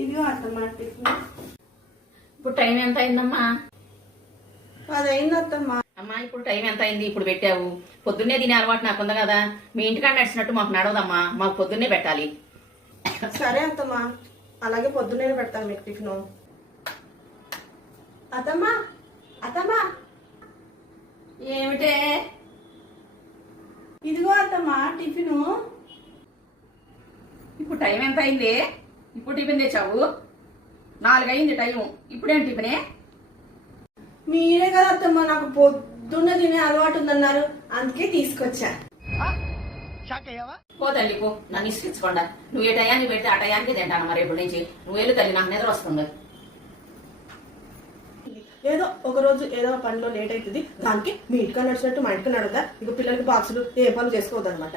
ఇదిగో అత్తమ్మ టిఫిన్. ఇప్పుడు టైం ఎంత అయిందమ్మా? అది అయింది అత్తమ్మ. అమ్మా ఇప్పుడు టైం ఎంత అయింది? ఇప్పుడు పెట్టావు. పొద్దున్నే తినే అలవాటు నాకుంది కదా, మీ ఇంటికాడ నడిచినట్టు మాకు నడవదమ్మా, మాకు పొద్దున్నే పెట్టాలి. సరే అత్తమ్మ, అలాగే పొద్దున్నే పెడతాను మీకు టిఫిన్. అత్తమ్మ అత్తమ్మ ఏమిటే? ఇదిగో అత్తమ్మ టిఫిన్. ఇప్పుడు టైం ఎంత అయింది? ఇప్పుడు టిఫిన్ తెచ్చావు? 4 అయింది టైం, ఇప్పుడేం టిఫినే? మీరే కదా అత్తమ్మ నాకు పొద్దున్న తినే అలవాటు ఉందన్నారు, అందుకే తీసుకొచ్చా. పో తల్లి పో, నన్ను ఇసుకించకుండా. నువ్వు ఏ టయానికి పెడితే ఆ టయానికి తింటాను మరి రేపు నుంచి. నువ్వు వెళ్ళు తల్లి, నాకు నిద్ర వస్తుంది. ఏదో ఒక రోజు ఏదో పనిలో లేట్ అవుతుంది, దానికి మీ ఇంటికి నడిచినట్టు మా ఇంటికి నడవదా? ఇక పిల్లలకి బాక్సులు ఏ పనులు చేసుకోవద్దు అనమాట.